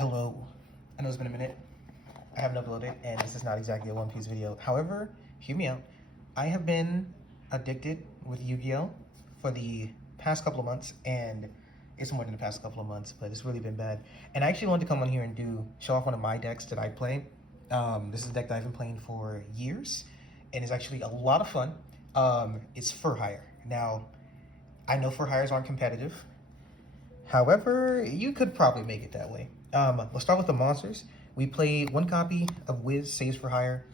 Hello. I know it's been a minute. I haven't uploaded, and this is not exactly a One Piece video. However, hear me out. I have been addicted with Yu-Gi-Oh! For the past couple of months, and it's more than the past couple of months, but it's really been bad. And I actually wanted to come on here and show off one of my decks that I play. This is a deck that I've been playing for years, and it's actually a lot of fun. It's for hire. Now, I know for hires aren't competitive. However, you could probably make it that way. Let's start with the monsters. We play one copy of Wiz, Saves for Hire.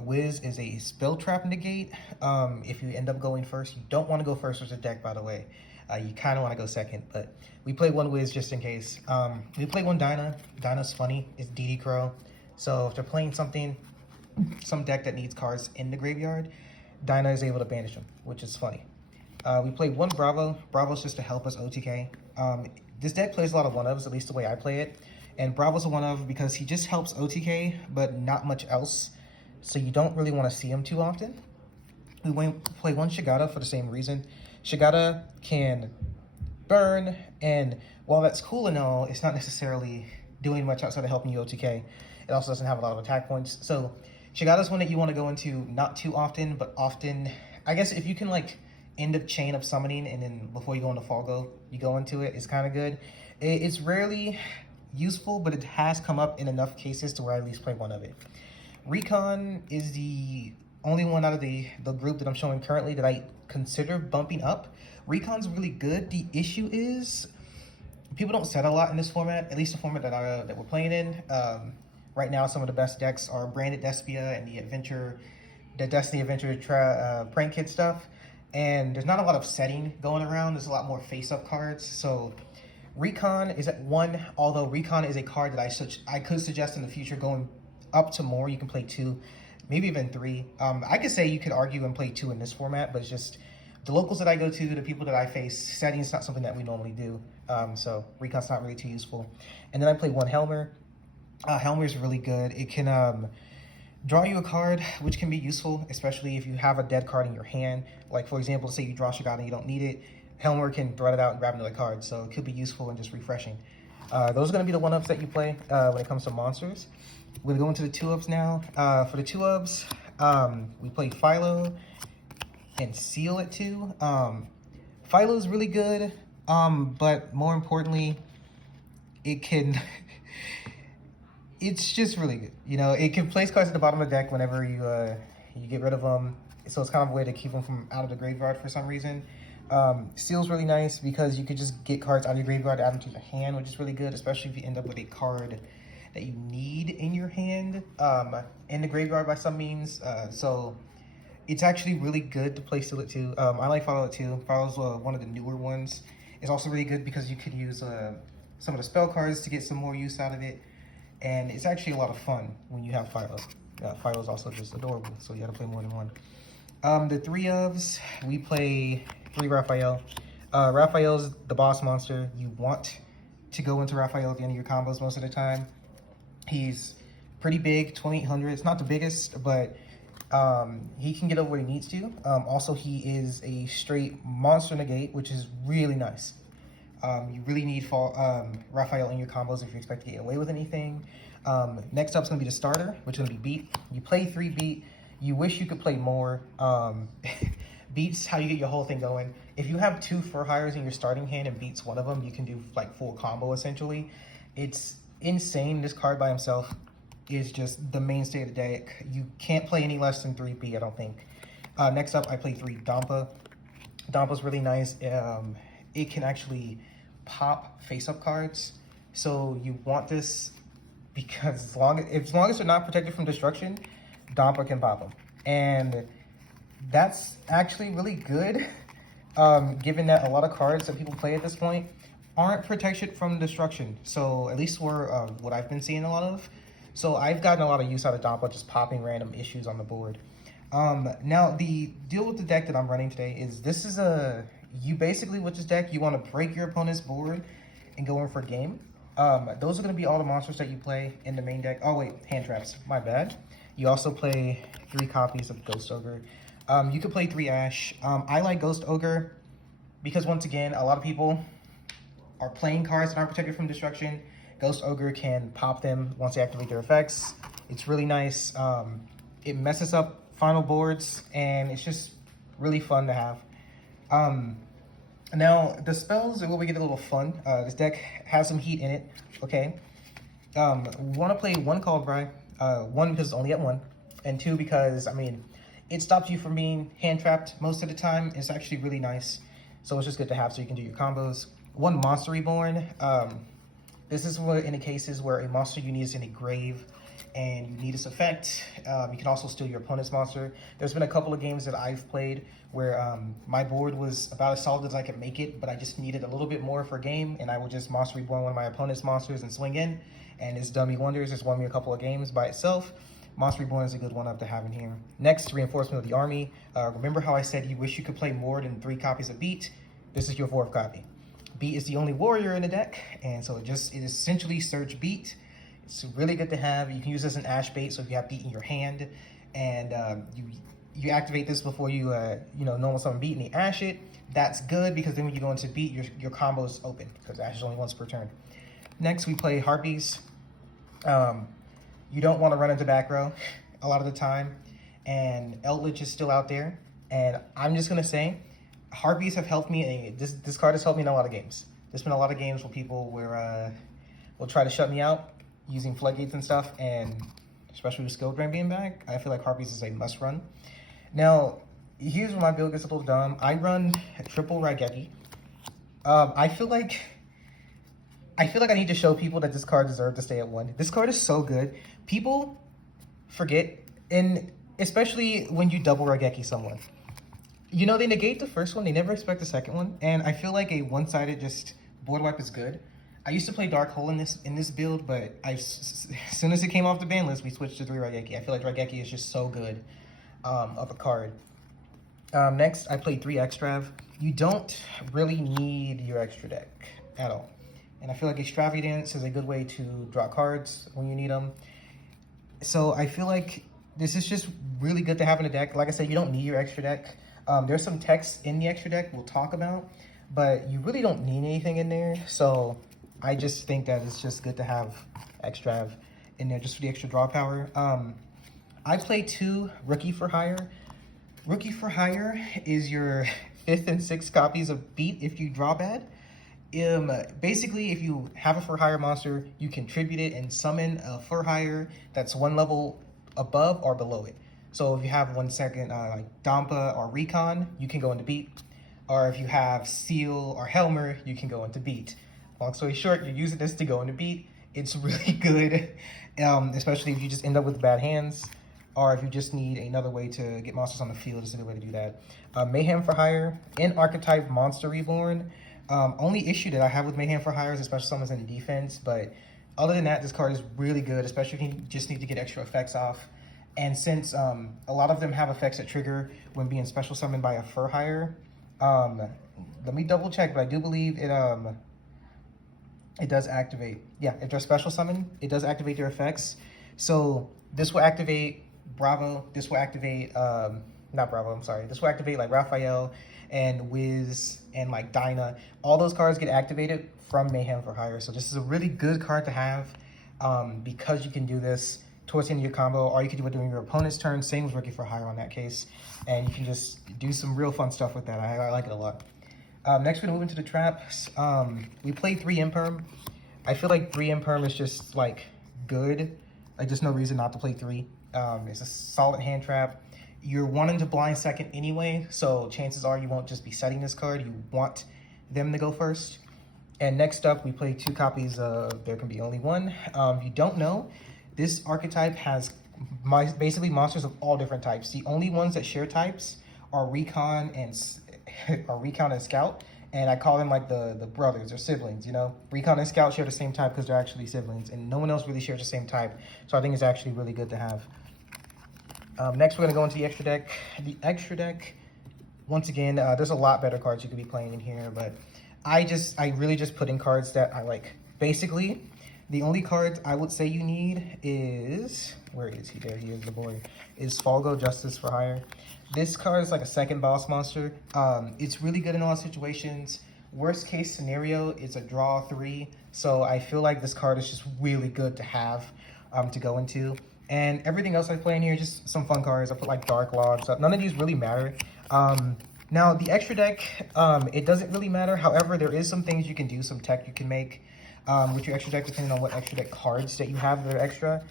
Wiz is a spell trap negate. If you end up going first, you don't want to go first with the deck, by the way. You kind of want to go second, but we play one Wiz just in case. We play one Dinah. Dinah's funny. It's DD Crow. So if they're playing some deck that needs cards in the graveyard, Dinah is able to banish them, which is funny. We play one Bravo. Bravo's just to help us OTK. This deck plays a lot of one-ofs, at least the way I play it. And Bravo's a one-of because he just helps OTK, but not much else. So you don't really want to see him too often. We play one Shigata for the same reason. Shigata can burn, and while that's cool and all, it's not necessarily doing much outside of helping you OTK. It also doesn't have a lot of attack points. So Shigata's one that you want to go into not too often, but often. I guess if you can like end of chain of summoning and then before you go into Falgo, you go into it, it's kind of good. It's rarely useful, but it has come up in enough cases to where I at least play one of it. Recon is the only one out of the group that I'm showing currently that I consider bumping up. Recon's really good. The issue is people don't set a lot in this format, at least the format that we're playing in. Right now, some of the best decks are Branded Despia and the Destiny Adventure prank kit stuff. And there's not a lot of setting going around. There's a lot more face-up cards. So Recon is at 1, although Recon is a card that I could suggest in the future going up to more. You can play 2, maybe even 3. I could say you could argue and play 2 in this format, but it's just the locals that I go to, the people that I face, setting's not something that we normally do. So Recon's not really too useful. And then I play one Helmer. Helmer is really good. It can draw you a card, which can be useful, especially if you have a dead card in your hand. Like, for example, say you draw Shigata and you don't need it, Helmer can thread it out and grab another card, so it could be useful and just refreshing. Those are going to be the one-ups that you play when it comes to monsters. We're going to go into the 2-ups now. For the 2-ups, we play Philo and Seal at 2. Philo's really good, but more importantly, it can... It's just really good. You know, it can place cards at the bottom of the deck whenever you get rid of them. So it's kind of a way to keep them from out of the graveyard for some reason. Seal's really nice because you could just get cards out of your graveyard, add them to your hand, which is really good, especially if you end up with a card that you need in your hand, in the graveyard by some means. So it's actually really good to play Seal at 2. I like Philo at 2. Philo's one of the newer ones. It's also really good because you could use some of the spell cards to get some more use out of it. And it's actually a lot of fun when you have Philo. Philo's also just adorable, so you gotta play more than one. The 3-ofs, we play 3 Raphael. Raphael's the boss monster. You want to go into Raphael at the end of your combos most of the time. He's pretty big, 2800. It's not the biggest, but he can get over what he needs to. Also, he is a straight monster negate, which is really nice. You really need Raphael in your combos if you expect to get away with anything. Next up is going to be the starter, which is going to be Beat. You play 3 Beat. You wish you could play more. Beat's how you get your whole thing going. If you have 2 for hires in your starting hand and Beat's one of them, you can do like full combo essentially. It's insane. This card by himself is just the mainstay of the deck. You can't play any less than 3 Beat, I don't think. Next up, I play 3 Dampa. Dampa's really nice. It can actually pop face-up cards, so you want this because as long as they're not protected from destruction, Dampa can pop them, and that's actually really good, given that a lot of cards that people play at this point aren't protected from destruction. So at least what I've been seeing a lot of. So I've gotten a lot of use out of Dampa just popping random issues on the board. Now the deal with the deck that I'm running today is you basically, with this deck, you want to break your opponent's board and go in for a game. Those are going to be all the monsters that you play in the main deck. Oh, wait, hand traps. My bad. You also play 3 copies of Ghost Ogre. You could play 3 Ash. I like Ghost Ogre because, once again, a lot of people are playing cards that aren't protected from destruction. Ghost Ogre can pop them once they activate their effects. It's really nice. It messes up final boards, and it's just really fun to have. Now, the spells are where we get a little fun. This deck has some heat in it, okay? We want to play 1 Call Cry. 1, because it's only at 1. And 2, because, I mean, it stops you from being hand-trapped most of the time. It's actually really nice. So it's just good to have so you can do your combos. 1 Monster Reborn. This is in the cases where a monster you need is in a grave and you need this effect. You can also steal your opponent's monster. There's been a couple of games that I've played where my board was about as solid as I could make it, but I just needed a little bit more for game, and I would just Monster Reborn one of my opponent's monsters and swing in, and it's done me wonders. It's won me a couple of games by itself. Monster Reborn is a good one up to have in here. Next, Reinforcement of the Army. Remember how I said you wish you could play more than 3 copies of Beat? This is your 4th copy. Beat is the only warrior in the deck, and so it essentially Surge Beat. It's really good to have. You can use this as an ash bait, so if you have Beat in your hand, and you activate this before you normal summon Beat and you ash it, that's good, because then when you go into Beat, your combo is open, because ash is only once per turn. Next, we play Harpies. You don't want to run into back row a lot of the time, and Eldritch is still out there, and I'm just going to say, Harpies have helped me. This card has helped me in a lot of games. There's been a lot of games where people will try to shut me out using floodgates and stuff, and especially with Skill Drain being back, I feel like Harpies is a must run. Now, here's where my build gets a little dumb. I run triple Raigeki. I feel like I need to show people that this card deserves to stay at 1. This card is so good. People forget, and especially when you double Raigeki someone. You know, they negate the first one, they never expect the second one, and I feel like a one-sided just board wipe is good. I used to play Dark Hole in this build, but as soon as it came off the ban list, we switched to 3 Raigeki. I feel like Raigeki is just so good of a card. Next, I played 3 Extrav. You don't really need your extra deck at all. And I feel like Extravagance is a good way to draw cards when you need them. So I feel like this is just really good to have in a deck. Like I said, you don't need your extra deck. There's some text in the extra deck we'll talk about, but you really don't need anything in there. So I just think that it's just good to have Extrav in there just for the extra draw power. I play 2 Rookie for Hire. Rookie for Hire is your 5th and 6th copies of Beat if you draw bad. Basically, if you have a for hire monster, you contribute it and summon a for hire that's 1 level above or below it. So if you have 1 second like Dampa or Recon, you can go into Beat. Or if you have Seal or Helmer, you can go into Beat. Long story short, you're using this to go into Beat. It's really good, especially if you just end up with bad hands, or if you just need another way to get monsters on the field. It's a good way to do that. Mayhem for Hire, in Archetype Monster Reborn. Only issue that I have with Mayhem for Hire is especially summons in the defense, but other than that, this card is really good, especially if you just need to get extra effects off. And since a lot of them have effects that trigger when being special summoned by a for hire, let me double check, but I do believe it does activate. Yeah, if they're special summoned, it does activate their effects. So this will activate Bravo, this will activate, not Bravo, I'm sorry. This will activate like Raphael and Wiz and like Dinah. All those cards get activated from Mayhem for Hire. So this is a really good card to have because you can do this towards the end of your combo, or you can do it during your opponent's turn. Same with Rookie for Hire on that case. And you can just do some real fun stuff with that. I like it a lot. Next, we're gonna move into the traps. We play 3 Imperm. I feel like 3 Imperm is just like good. Like there's no reason not to play 3. It's a solid hand trap. You're wanting to blind second anyway, so chances are you won't just be setting this card. You want them to go first. And next up, we play 2 copies of There Can Be Only One. If you don't know, this archetype has basically monsters of all different types. The only ones that share types are Recon and Scout, and I call them like the brothers or siblings, you know? Recon and Scout share the same type because they're actually siblings, and no one else really shares the same type, so I think it's actually really good to have. Next, we're going to go into the extra deck. The extra deck, once again, there's a lot better cards you could be playing in here, but I really just put in cards that I like. Basically, the only cards I would say you need is, where is he? There he is, the boy, is Falgo Justice for Hire. This card is like a second boss monster. It's really good in a lot of situations Worst case scenario is a draw 3. So I feel like this card is just really good to have to go into. And everything else I play in here, just some fun cards. I put like Dark Log stuff. None of these really matter. Now the extra deck, it doesn't really matter. However, there is some things you can do, some tech you can make with your extra deck, depending on what extra deck cards that you have that are extra.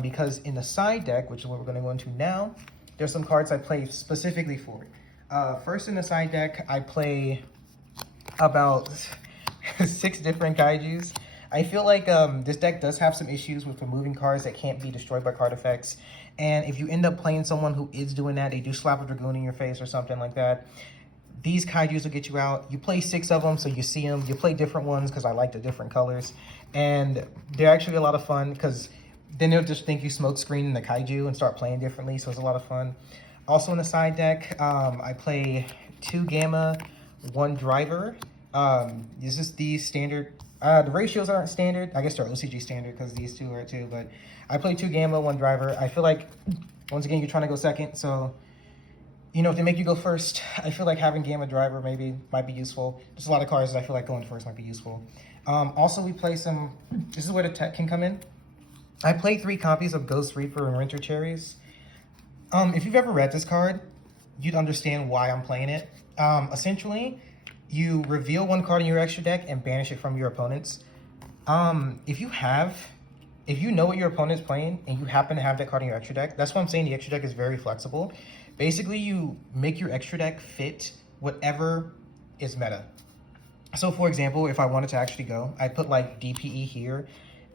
Because in the side deck, which is what we're going to go into now, there's some cards I play specifically for it. First in the side deck, I play about 6 different kaijus. I feel like this deck does have some issues with removing cards that can't be destroyed by card effects. And if you end up playing someone who is doing that, they do slap a Dragoon in your face or something like that, these kaijus will get you out. You play 6 of them, so you see them. You play different ones because I like the different colors. And they're actually a lot of fun because then they'll just think you smoke screen the kaiju and start playing differently, so it's a lot of fun. Also in the side deck, I play 2 Gamma, 1 Driver. This is the standard. The ratios aren't standard. I guess they're OCG standard because these two are too, but I play 2 Gamma, 1 Driver. I feel like, once again, you're trying to go second, so, you know, if they make you go first, I feel like having Gamma Driver might be useful. There's a lot of cards that I feel like going first might be useful. Also, we play some, this is where the tech can come in. I play 3 copies of Ghost Reaper and Winter Cherries. If you've ever read this card, you'd understand why I'm playing it. Essentially, you reveal 1 card in your extra deck and banish it from your opponents. If you know what your opponent's playing and you happen to have that card in your extra deck, that's why I'm saying the extra deck is very flexible. Basically, you make your extra deck fit whatever is meta. So, for example, if I wanted to actually go, I put like DPE here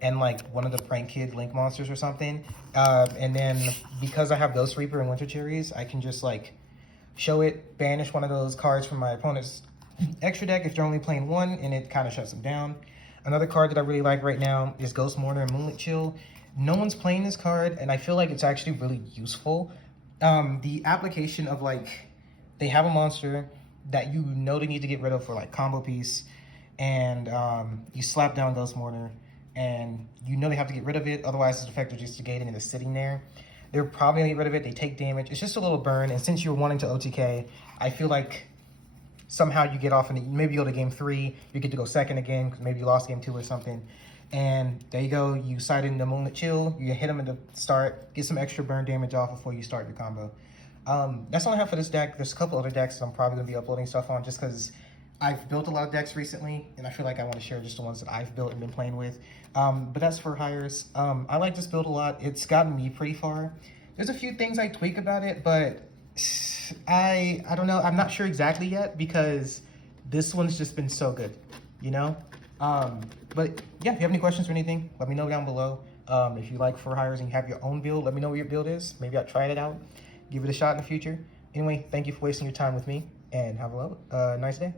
and like one of the Prank Kid Link monsters or something. And then because I have Ghost Reaper and Winter Cherries, I can just like show it, banish one of those cards from my opponent's extra deck if they're only playing 1, and it kind of shuts them down. Another card that I really like right now is Ghost Mourner and Moonlit Chill. No one's playing this card, and I feel like it's actually really useful. The application of like, they have a monster that you know they need to get rid of for like combo piece, and you slap down Ghost Mourner, and you know they have to get rid of it, otherwise it's effective just negating and it's sitting there. They're probably gonna get rid of it, they take damage. It's just a little burn, and since you're wanting to OTK, I feel like somehow you get off and maybe you go to game 3, you get to go second again because maybe you lost game 2 or something. And there you go, you side in the Moonlit Chill, you hit them at the start, get some extra burn damage off before you start your combo. That's all I have for this deck. There's a couple other decks that I'm probably gonna be uploading stuff on just because I've built a lot of decks recently, and I feel like I want to share just the ones that I've built and been playing with. But that's for hires. I like this build a lot. It's gotten me pretty far. There's a few things I tweak about it, but I don't know. I'm not sure exactly yet because this one's just been so good, you know? But yeah, if you have any questions or anything, let me know down below. If you like for hires and you have your own build, let me know what your build is. Maybe I'll try it out, give it a shot in the future. Anyway, thank you for wasting your time with me, and have a nice day.